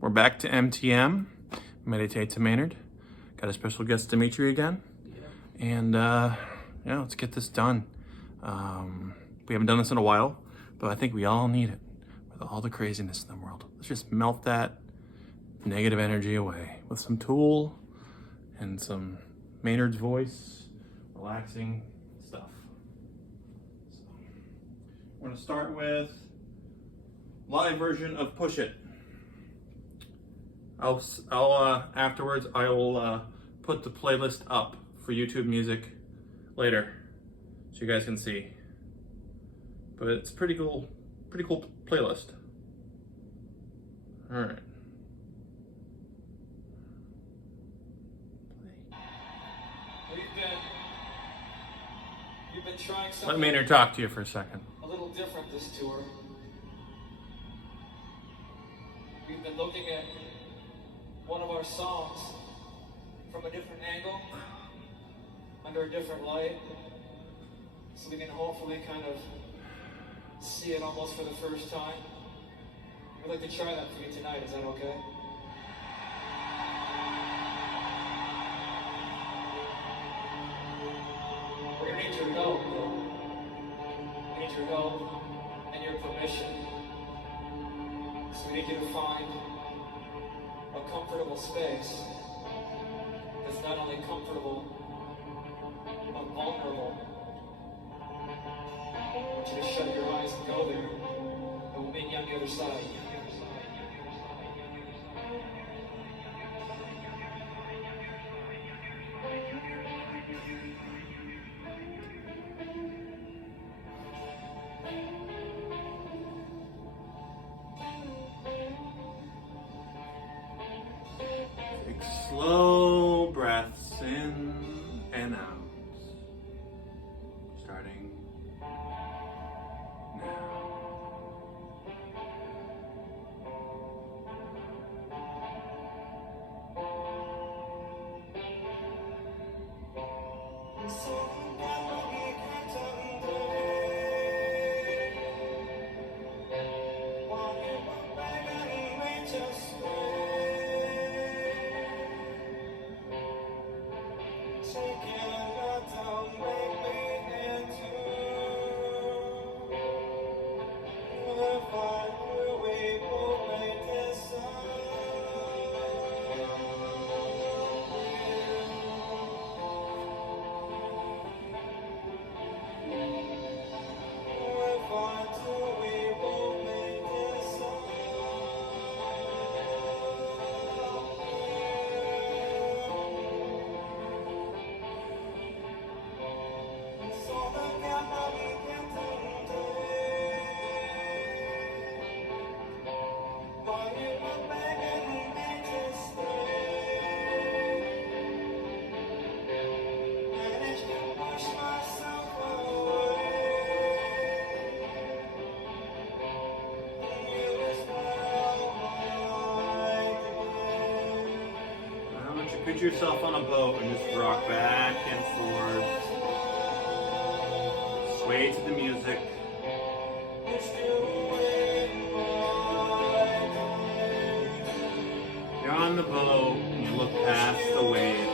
We're back to MTM, Meditate to Maynard. Got a special guest, Dimitri, again. And yeah, let's get this done. We haven't done this in a while, but I think we all need it with all the craziness in the world. Let's just melt that negative energy away with some Tool and some Maynard's voice, relaxing stuff. So, we're gonna start with live version of Push It. Afterwards, I will put the playlist up for YouTube Music later, so you guys can see. But it's pretty cool playlist. All right. You've been trying something. Let Maynard talk to you for a second. A little different this tour. We've been looking at one of our songs from a different angle, under a different light, so we can hopefully kind of see it almost for the first time. We'd like to try that for you tonight. Is that okay? We're gonna need your help, though. We need your help and your permission. So we need you to find a comfortable space that's not only comfortable, but vulnerable. I want you to shut your eyes and go there, and we'll meet you on the other side. Take slow breaths in and out. Starting now. Put yourself on a boat and just rock back and forth. Sway to the music. You're on the boat and you look past the waves.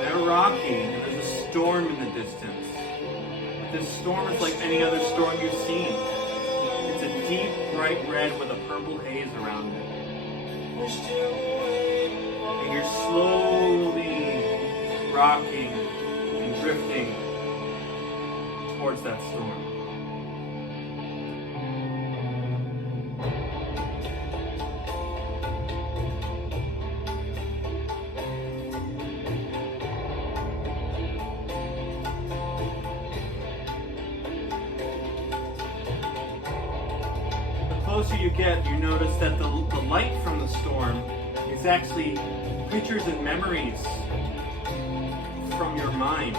They're rocking and there's a storm in the distance. But this storm is like any other storm you've seen. It's a deep bright red with a purple haze around it. And you're slowly rocking and drifting towards that storm. The closer you get, you notice that the light from the storm is actually pictures and memories from your mind.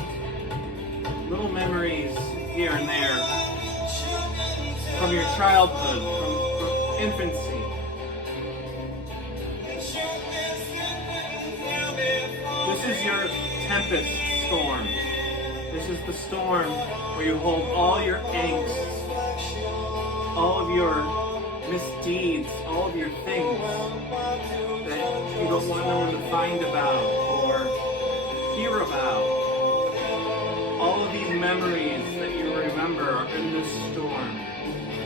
Little memories here and there from your childhood, from infancy. This is your tempest storm. This is the storm where you hold all your angst, all of your misdeeds, all of of your things that you don't want no one to find about or hear about. All of these memories that you remember are in this storm.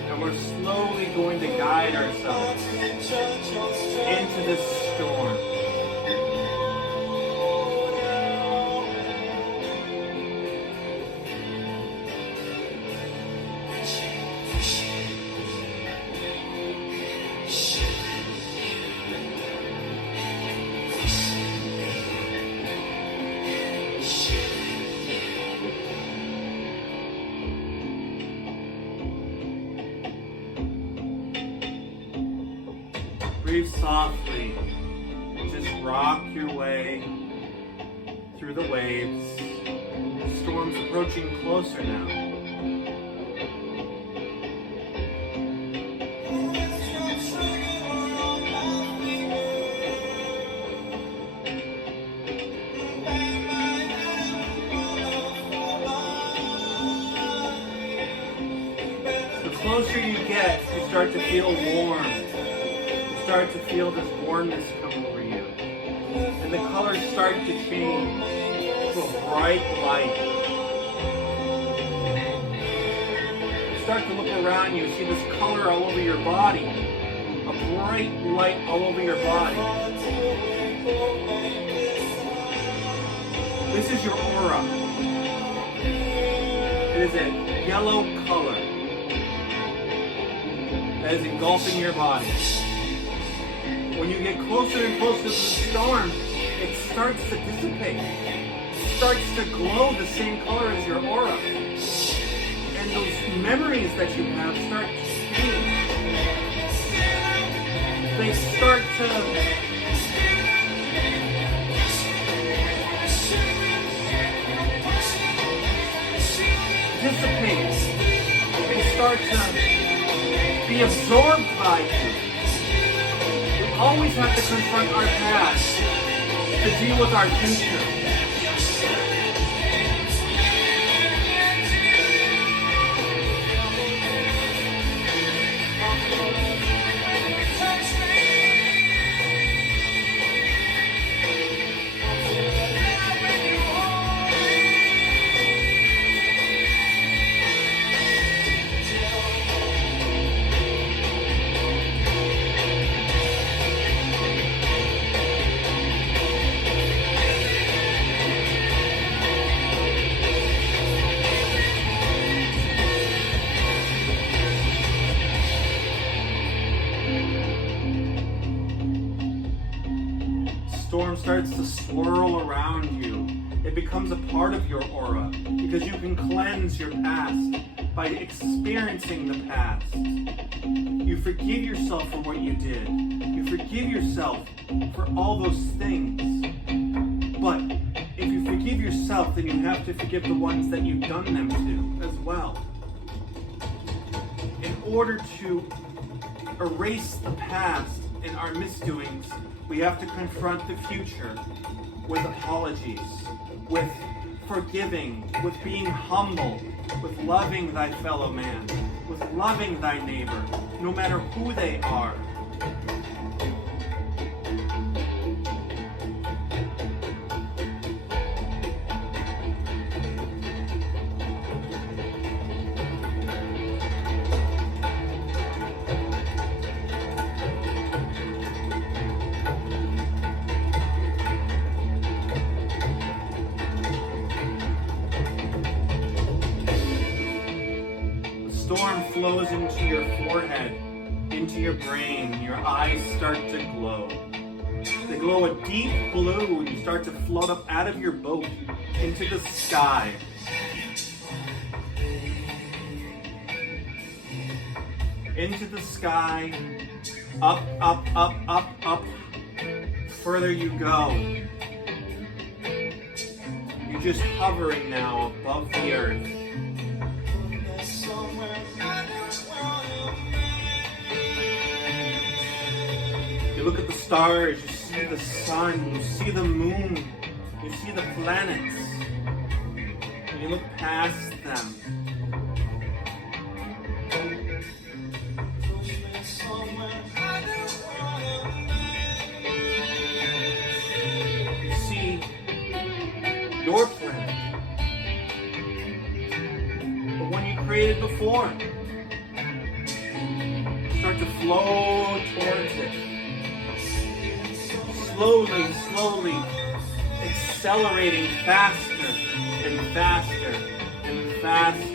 And we're slowly going to guide ourselves into this storm. Breathe softly and just rock your way through the waves. The storm's approaching closer now. The closer you get, you start to feel warm. Start to feel this warmness come over you. And the colors start to change to a bright light. You start to look around you, see this color all over your body. A bright light all over your body. This is your aura. It is a yellow color that is engulfing your body. When you get closer and closer to the storm, it starts to dissipate. It starts to glow the same color as your aura. And those memories that you have start to change. They start to dissipate. They start to be absorbed by you. Always have to confront our past to deal with our future. Storm starts to swirl around you. It becomes a part of your aura because you can cleanse your past by experiencing the past. You forgive yourself for what you did. You forgive yourself for all those things. But if you forgive yourself, then you have to forgive the ones that you've done them to as well. In order to erase the past and our misdoings, we have to confront the future with apologies, with forgiving, with being humble, with loving thy fellow man, with loving thy neighbor, no matter who they are. Storm flows into your forehead, into your brain. Your eyes start to glow. They glow a deep blue, and you start to float up out of your boat into the sky. Into the sky, up, up, up, up, up. Further you go. You're just hovering now above the earth. You look at the stars, you see the sun, you see the moon, you see the planets, and you look past them. more. Start to flow towards it. Slowly, slowly accelerating faster and faster and faster.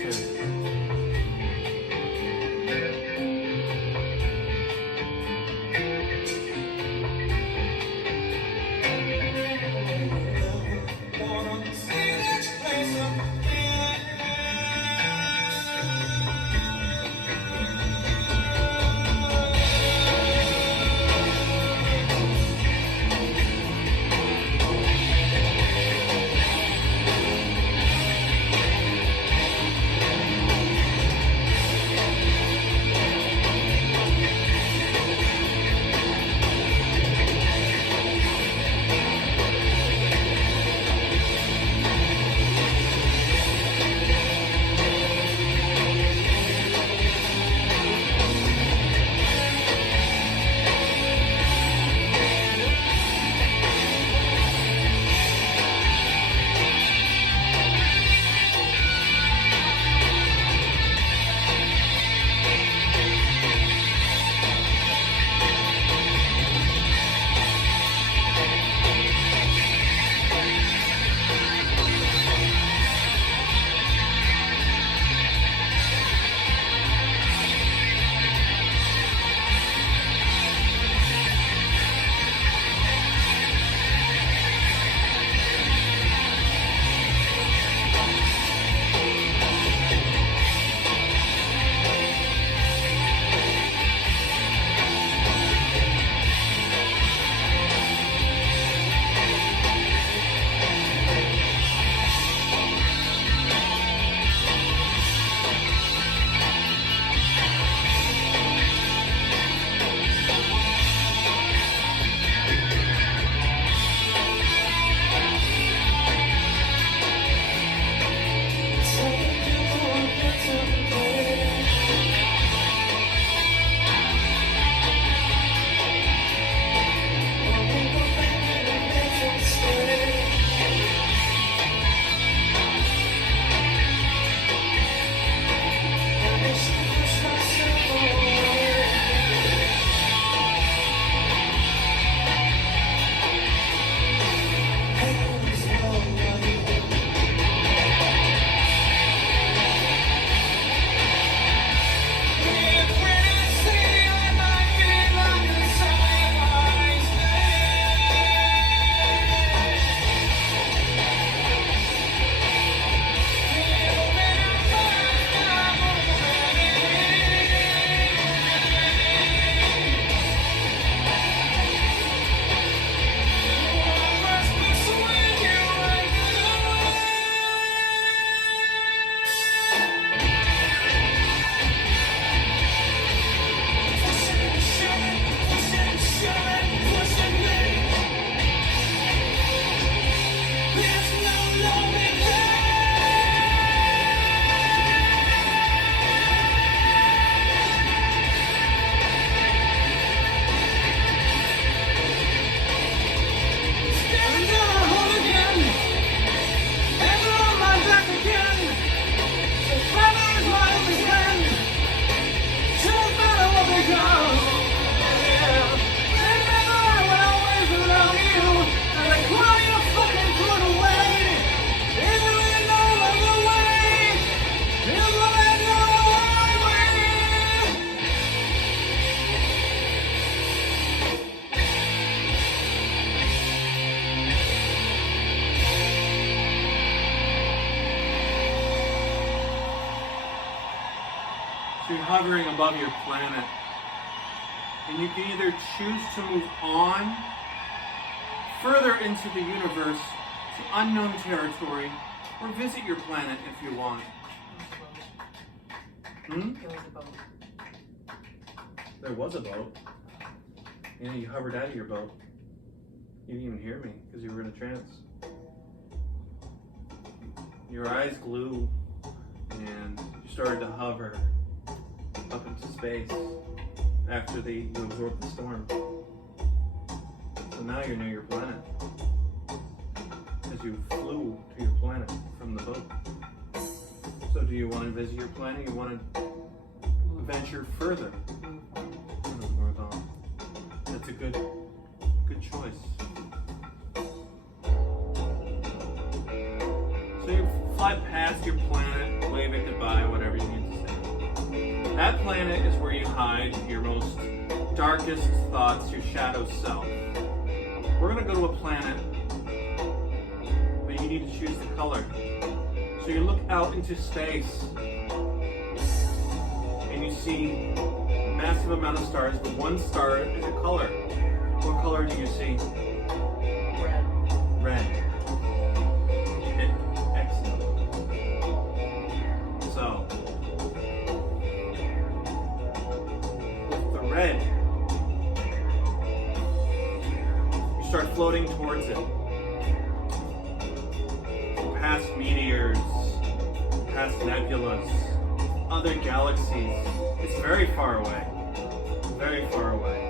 So you're hovering above your planet. And you can either choose to move on further into the universe to unknown territory, or visit your planet if you want. There was a boat. Yeah, you hovered out of your boat. You didn't even hear me because you were in a trance. Your eyes glue and you started to hover up into space after you absorbed the storm. So now you're near your planet as you flew to your planet from the boat. So do you want to visit your planet? You want to venture further? That's a good choice. So you fly past your planet, wave it goodbye, whatever you need to say. That planet is where you hide your most darkest thoughts, your shadow self. We're gonna go to a planet, but you need to choose the color. So you look out into space, and you see a massive amount of stars, but one star is a color. What color do you see? Red. Red. Excellent. So, with the red, you start floating towards it. Past meteors, past nebulas, other galaxies. It's very far away. Very far away.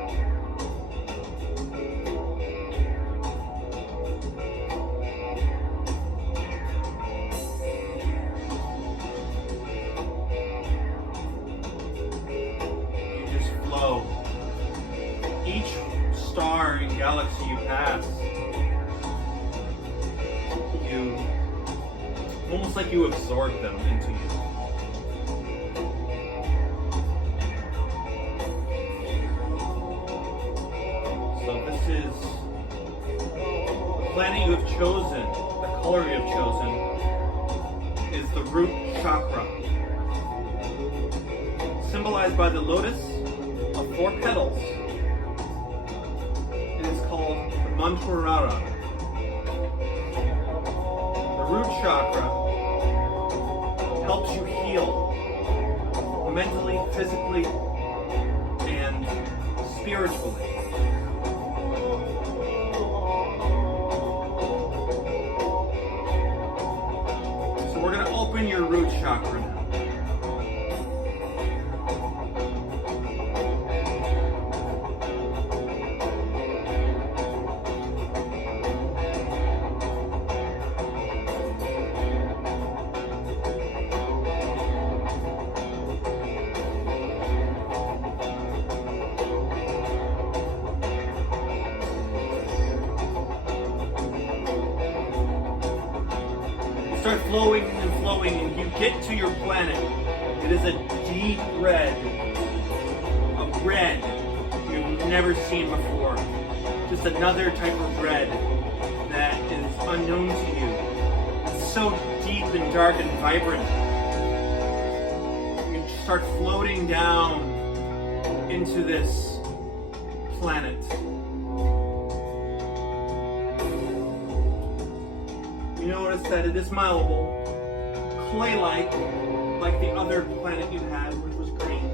Each star and galaxy you pass, you almost like you absorb them into you. So this is the planet you have chosen, the color you have chosen is the root chakra, symbolized by the lotus of 4 petals. It is called the Manturara. The root chakra helps you heal mentally, physically, and spiritually. So we're going to open your root chakra now. Start flowing and flowing, and you get to your planet. It is a deep red, a red you've never seen before. Just another type of red that is unknown to you. It's so deep and dark and vibrant. You start floating down into this planet. You notice that it is malleable, clay-like, like the other planet you had, which was green.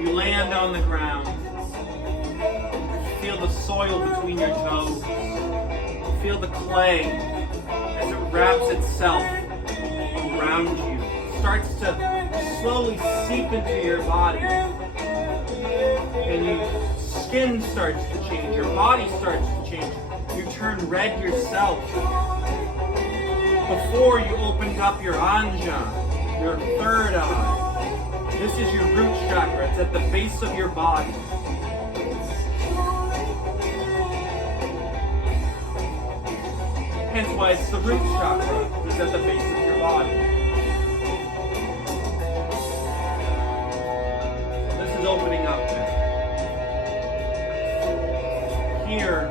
You land on the ground. Feel the soil between your toes. Feel the clay as it wraps itself around you. It starts to slowly seep into your body. And your skin starts to change. Your body starts to change. You turn red yourself. Before you opened up your anja, your third eye. This is your root chakra. It's at the base of your body. Hence why it's the root chakra. It's at the base of your body. So this is opening up now. Here,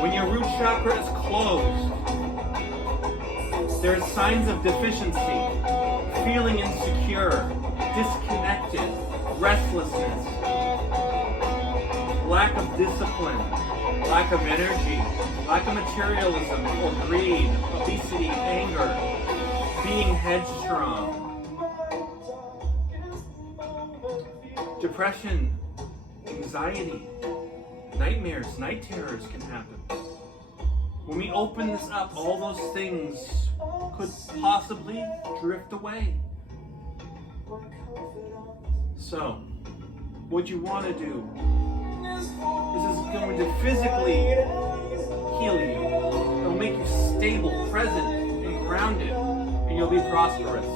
when your root chakra is closed, There's signs of deficiency, feeling insecure, disconnected, restlessness, lack of discipline, lack of energy, lack of materialism or greed, obesity, anger, being headstrong, depression, anxiety, nightmares, night terrors can happen. When we open this up, all those things could possibly drift away. So, what you want to do, this is going to physically heal you. It'll make you stable, present, and grounded, and you'll be prosperous.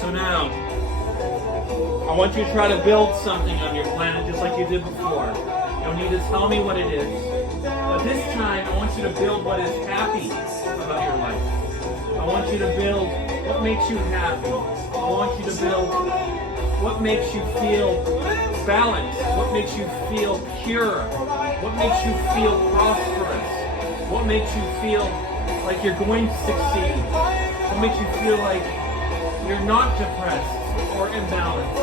So now, I want you to try to build something on your planet just like you did before. You don't need to tell me what it is. But this time, I want you to build what is happy about your life. I want you to build what makes you happy. I want you to build what makes you feel balanced, what makes you feel pure, what makes you feel prosperous, what makes you feel like you're going to succeed, what makes you feel like you're not depressed or imbalanced.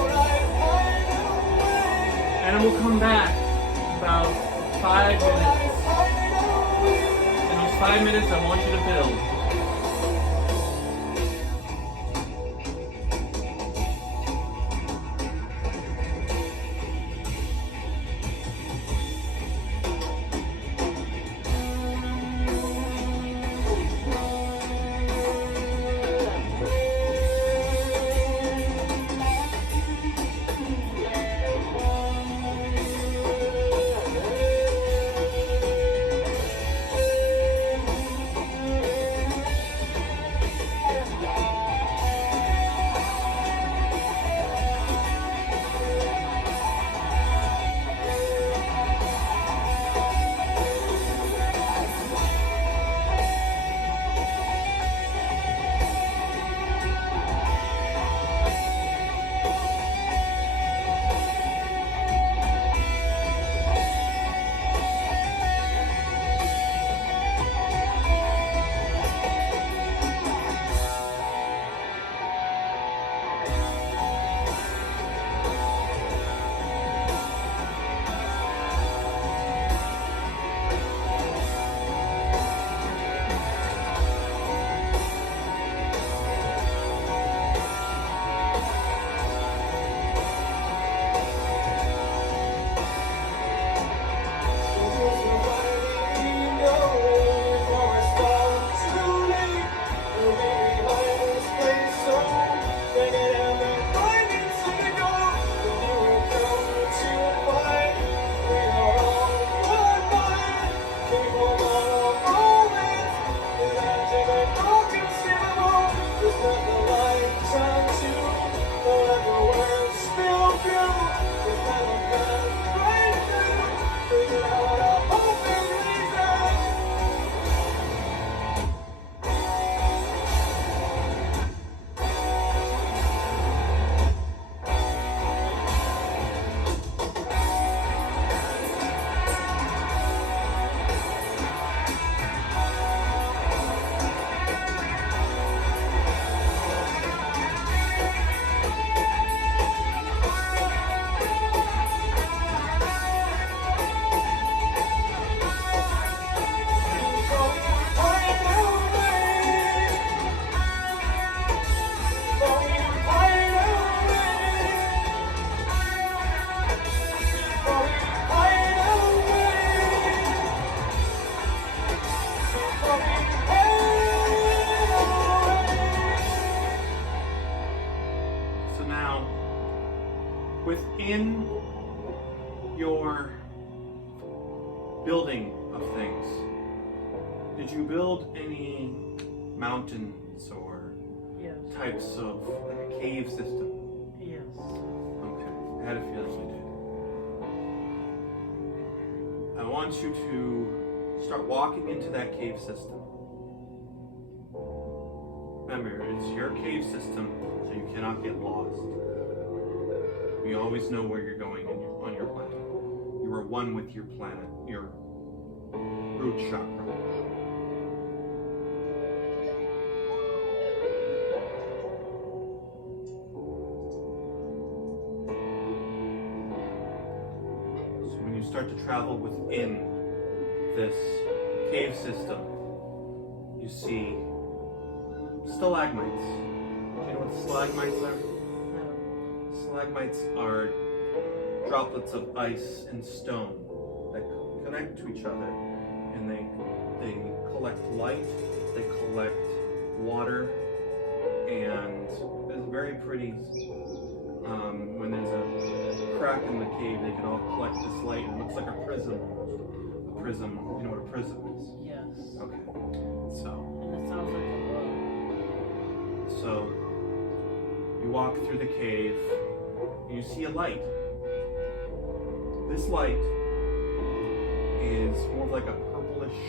And then we'll come back about 5 minutes. In those 5 minutes, I want you to build. Within your building of things, Did you build any mountains or Yes. types of like a cave system? Yes. Okay, I had a feeling you did. I want you to start walking into that cave system. Remember, it's your cave system, so you cannot get lost. You always know where you're going on your planet. You are one with your planet, your root chakra. So when you start to travel within this cave system, you see stalagmites. Do you know what stalagmites are? No. Stalagmites are droplets of ice and stone that connect to each other, and they collect light, they collect water, and it's very pretty. When there's a crack in the cave, they can all collect this light, and it looks like a prism. A prism. You know what a prism is? Yes. Okay. So. And it sounds like a book. So you walk through the cave and you see a light. This light is more of like a purplish,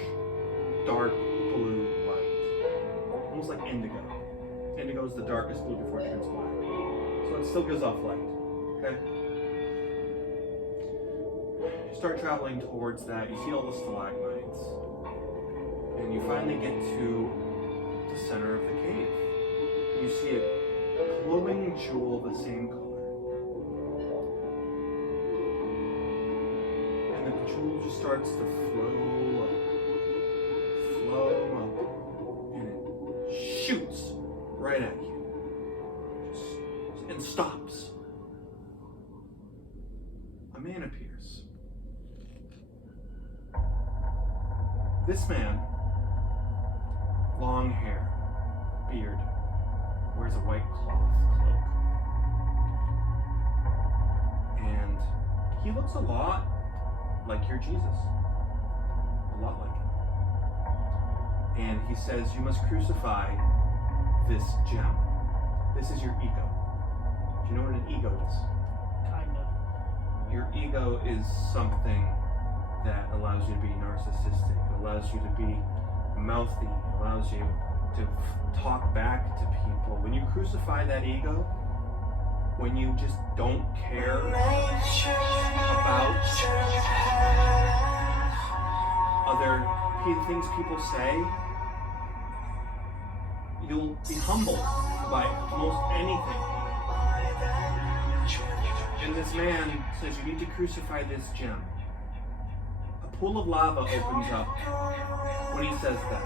dark blue light. Almost like indigo. Indigo is the darkest blue before it turns black. So it still gives off light. Okay? You start traveling towards that, you see all the stalagmites. And you finally get to the center of the cave. You see a glowing jewel of the same color. And the jewel just starts to flow up, and it shoots right at you. And stops. A man appears. This man, long hair, beard, wears a white cloth cloak. And he looks a lot like your Jesus. A lot like him. And he says, you must crucify this gem. This is your ego. Do you know what an ego is? Kind of. Your ego is something that allows you to be narcissistic, allows you to be mouthy, allows you to talk back to people. When you crucify that ego, when you just don't care about other things people say, you'll be humbled by most anything. And this man says you need to crucify this gem. A pool of lava opens up when he says that.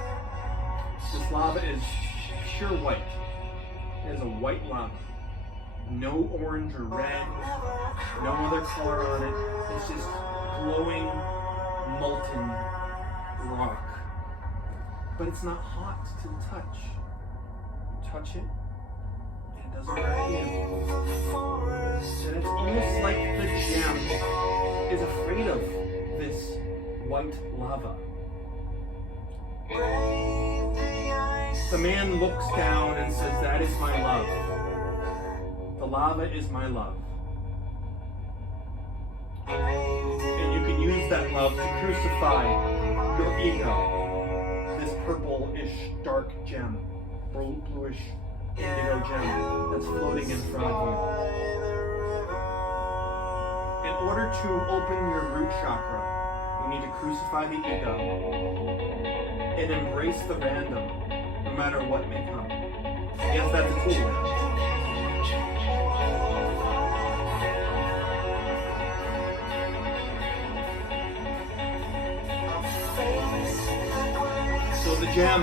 This lava is pure white. It is a white lava. No orange or red, no other color on it. It's just glowing, molten rock. But it's not hot to the touch. You touch it, and it doesn't hurt you. And it's almost like the gem is afraid of this white lava. The man looks down and says, that is my love. The lava is my love. And you can use that love to crucify your ego. This purple-ish dark gem, or bluish indigo gem that's floating in front of you. In order to open your root chakra, you need to crucify the ego and embrace the random, no matter what may come. Yes, that's cool. So the gem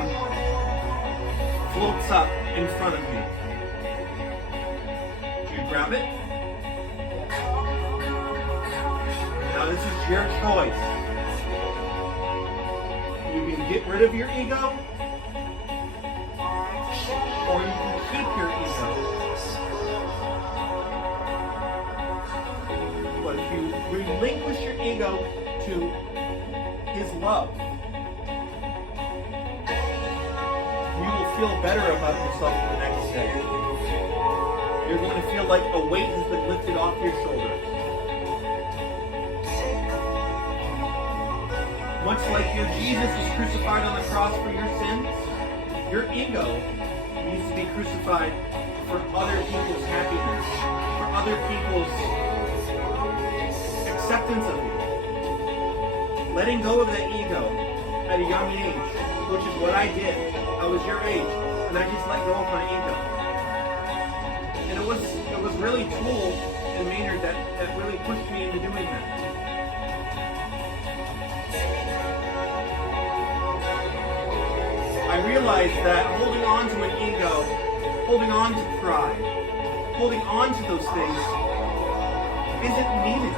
floats up in front of me. Do you grab it? Now this is your choice. You can get rid of your ego, or you can keep your ego. But if you relinquish your ego to his love, feel better about yourself the next day. You're going to feel like a weight has been lifted off your shoulders. Much like your Jesus was crucified on the cross for your sins, your ego needs to be crucified for other people's happiness, for other people's acceptance of you. Letting go of that ego at a young age, which is what I did. I was your age, and I just let go of my ego. And it was really Tool and Maynard that really pushed me into doing that. I realized that holding on to an ego, holding on to pride, holding on to those things isn't needed.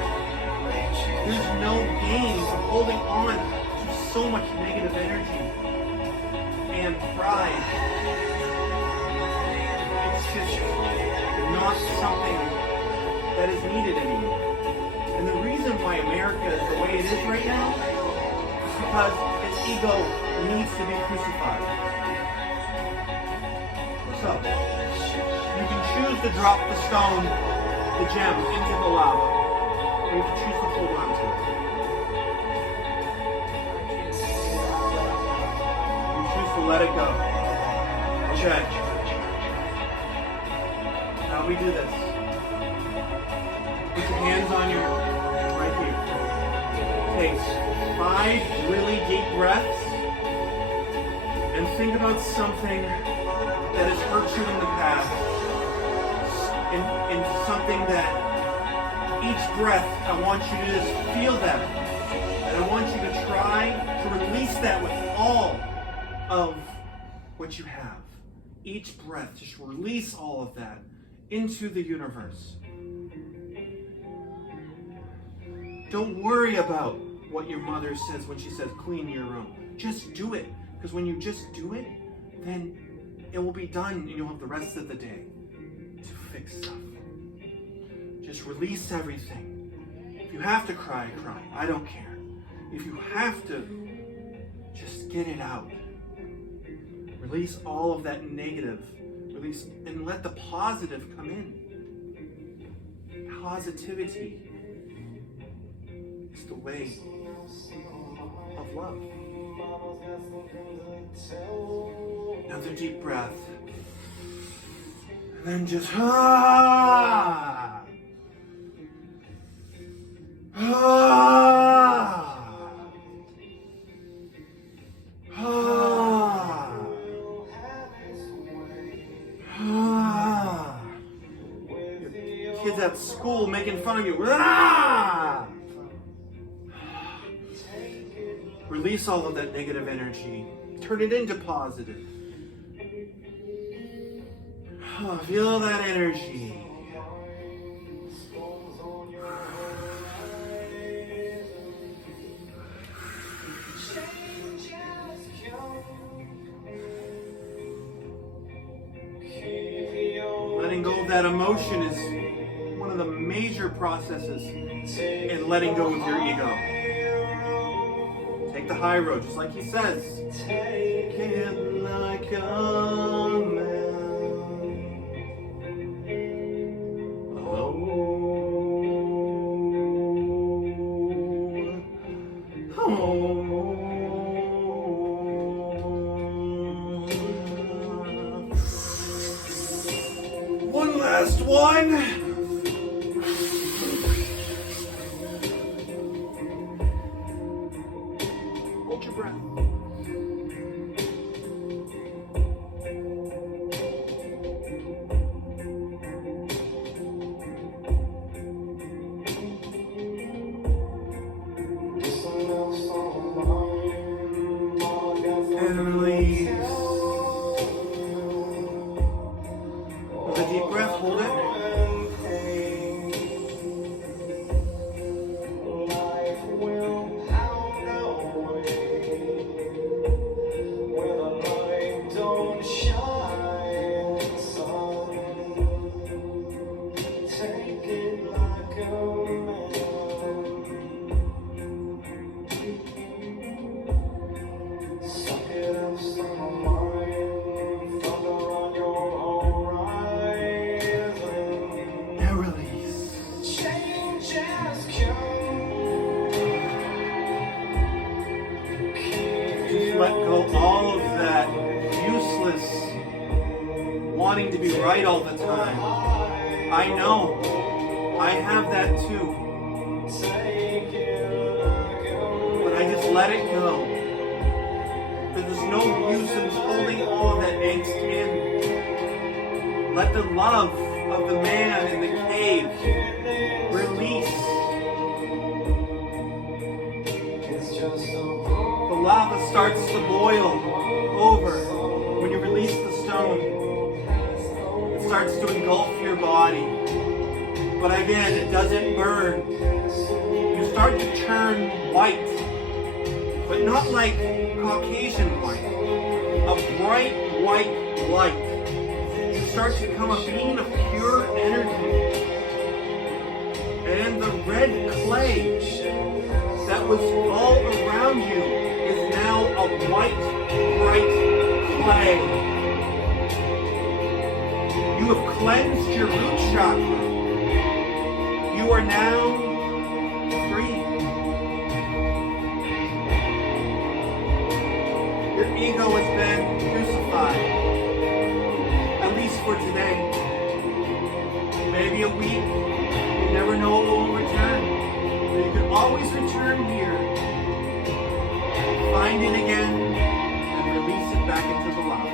There's no gain to holding on to so much negative energy and pride. It's just not something that is needed anymore. And the reason why America is the way it is right now is because its ego needs to be crucified. So, you can choose to drop the stone, the gem, into the lava, or you can choose to hold on to it. You choose to let it go. Okay. How we do this? Put your hands on your right here. Take 5 really deep breaths and think about something that has hurt you in the past, and something that each breath I want you to just feel that, and I want you to try to release that with all of what you have. Each breath, just release all of that into the universe. Don't worry about what your mother says when she says clean your room. Just do it. Because when you just do it, then it will be done and you'll have the rest of the day to fix stuff. Just release everything. If you have to cry, cry. I don't care. If you have to, just get it out. Release all of that negative. Release and let the positive come in. Positivity is the way of love. Another deep breath. And then just ah. Ah. Ah. Ah. Your kids at school making fun of you. Ah. Release all of that negative energy. Turn it into positive. Feel that energy. Letting go of that emotion is one of the major processes in letting go of your ego. Take the high road, just like he says. Take it like a man. One last one. Hold your breath. And release. With a deep breath, hold it. let go all of that useless wanting to be right all the time. I know. I have that too. But I just let it go. There's no use in holding all of that angst in. Let the love of the man in the cave release. The lava starts to boil over. When you release the stone, it starts to engulf your body. But again, it doesn't burn. You start to turn white, but not like Caucasian white, a bright white light. You start to become a being of pure energy. And the red clay that was all around you is now a white, bright clay. You have cleansed your root chakra. You are now free. Your ego has been crucified, at least for today. Maybe a week, you never know it will return. But you can always return here, find it again, and release it back into the lava.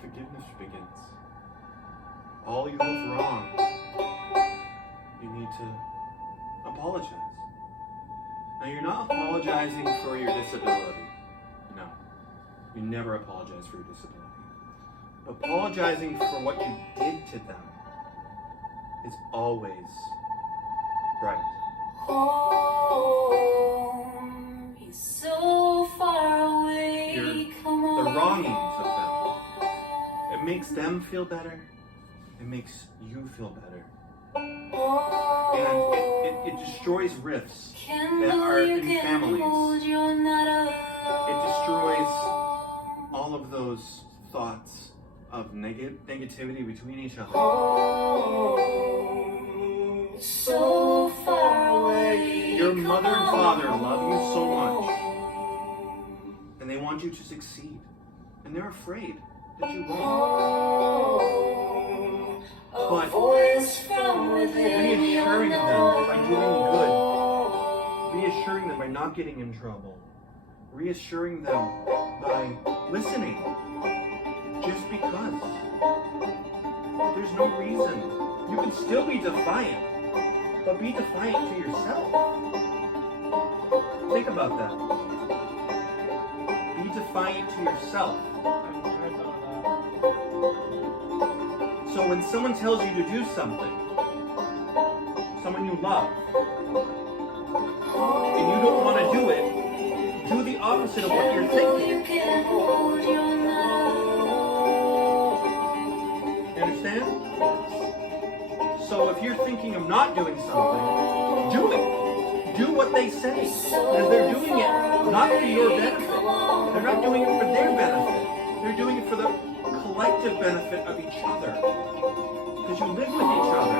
Forgiveness begins. All you have wronged, you need to apologize. Now, you're not apologizing for your disability. No. You never apologize for your disability. Apologizing for what you did to them is always right. Oh, he's so far away. The wrongings of them. It makes them feel better. It makes you feel better. And it destroys rifts that are in families. It destroys all of those thoughts of negativity between each other. So far away. Your mother and father love you so much. And they want you to succeed. And they're afraid that you won't. But reassuring them by doing good, reassuring them by not getting in trouble, reassuring them by listening, just because. There's no reason. You can still be defiant, but be defiant to yourself. Think about that. Be defiant to yourself. So when someone tells you to do something, someone you love, and you don't want to do it, do the opposite of what you're thinking. You understand? So if you're thinking of not doing something, do it. Do what they say. Because they're doing it not for your benefit. They're not doing it for their benefit. They're doing it for the collective benefit of each other. Because you live with each other.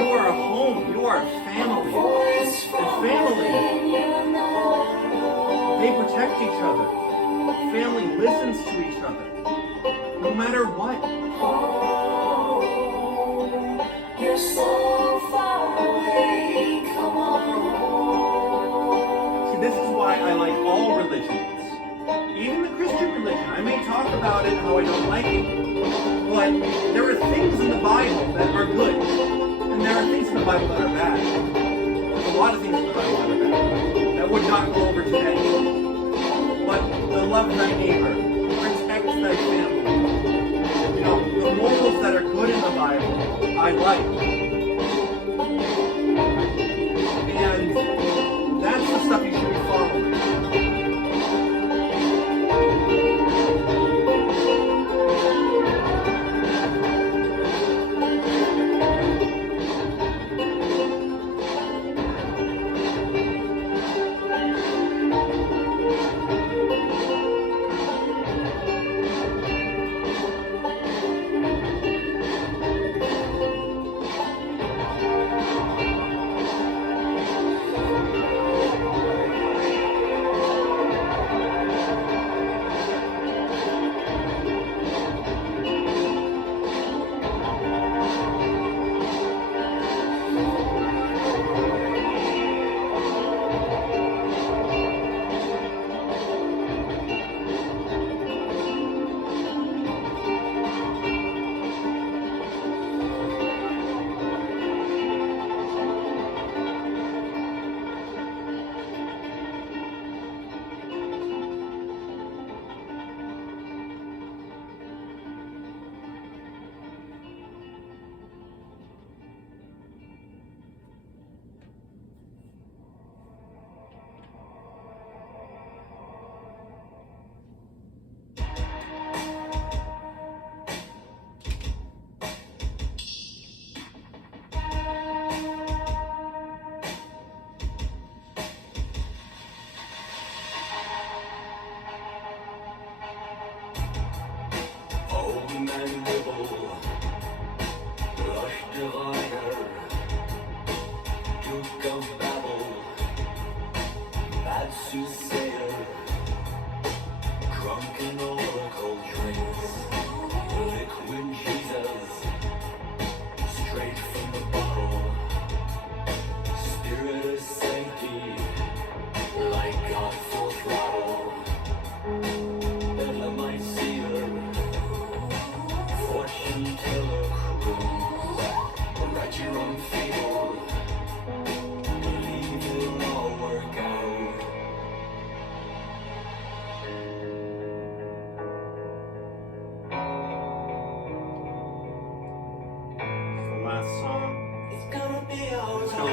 You are a home. You are a family. And family, they protect each other. Family listens to each other. No matter what. You're so far away, come on. See, this is why I like all religions. Even the Christian religion. I may talk about it how I don't like it. But there are things in the Bible that are good. And there are things in the Bible that are bad. There's a lot of things in the Bible that are bad. That would not go over today. But the love thy neighbor, protect thy family. You know, the morals that are good in the Bible, I like. And that's the stuff you should be following.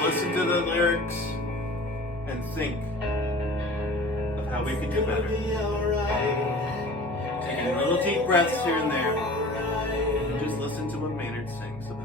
Listen to the lyrics and think of how we could do better. Taking little deep breaths here and there. And just listen to what Maynard sings about.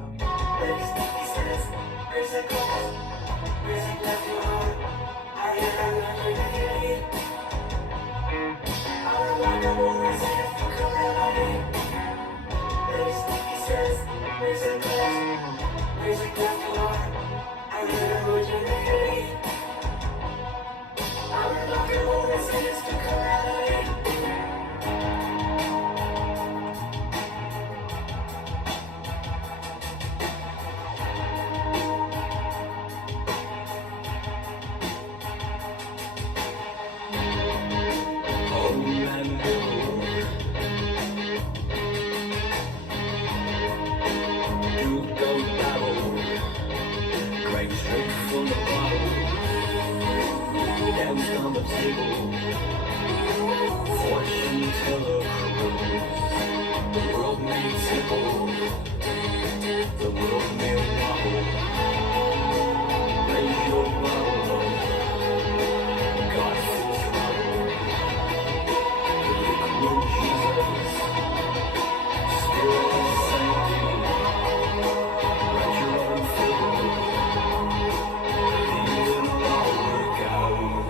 hands on the table. Fortune teller cruise. The world may tickle. The world may wobble. Raise your bottle. God full throttle. Liquid Jesus. Spirit of sanctity. Write your own fiddle. Things will all work out.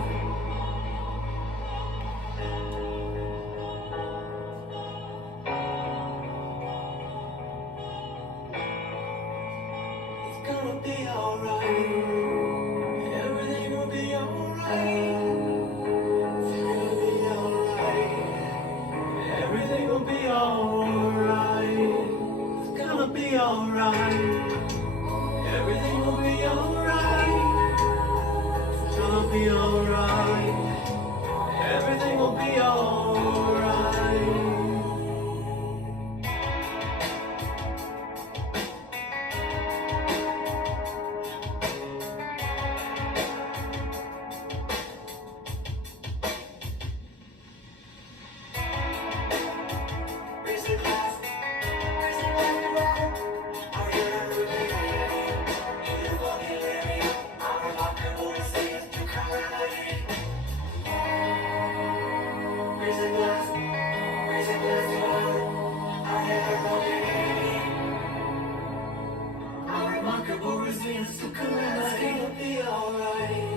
It's gonna be alright. Everything will be alright. It's gonna be alright. Everything will be alright. It's gonna be alright. Everything will be alright. It's gonna be alright. Everything will be alright. Raise the glass to water. Our hero will be ready. You will be ready. Our remarkable escape to calamity. Raise the glass to water. Our hero will be ready. Our remarkable resilience to calamity will be alright.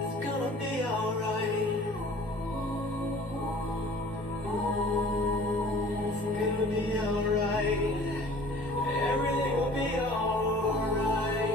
It's gonna be alright. It's gonna be alright. Everything will be alright.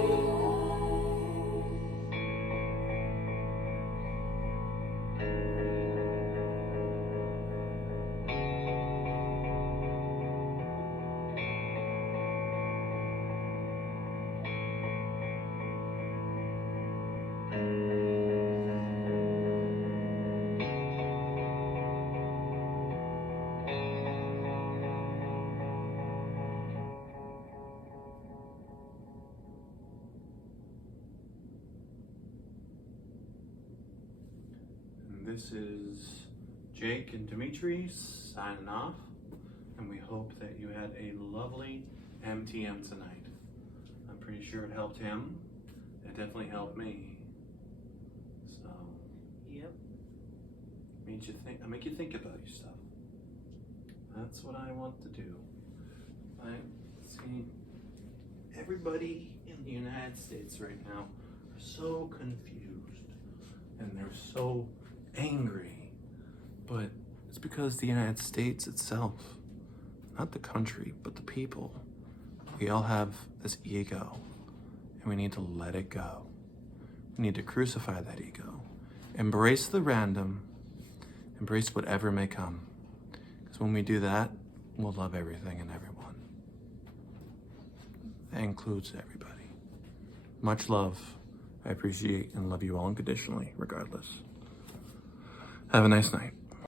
And this is Jake and Dimitri signing off, and we hope that you had a lovely MTM tonight. I'm pretty sure it helped him. It definitely helped me. So, Yep. I make you think about your stuff. That's what I want to do. I see everybody in the United States right now are so confused and they're so angry, but it's because the United States itself, not the country, but the people, we all have this ego and we need to let it go. We need to crucify that ego, embrace the random, embrace whatever may come, because when we do that, we'll love everything and everyone. That includes everybody. Much love. I appreciate and love you all unconditionally, regardless. Have a nice night.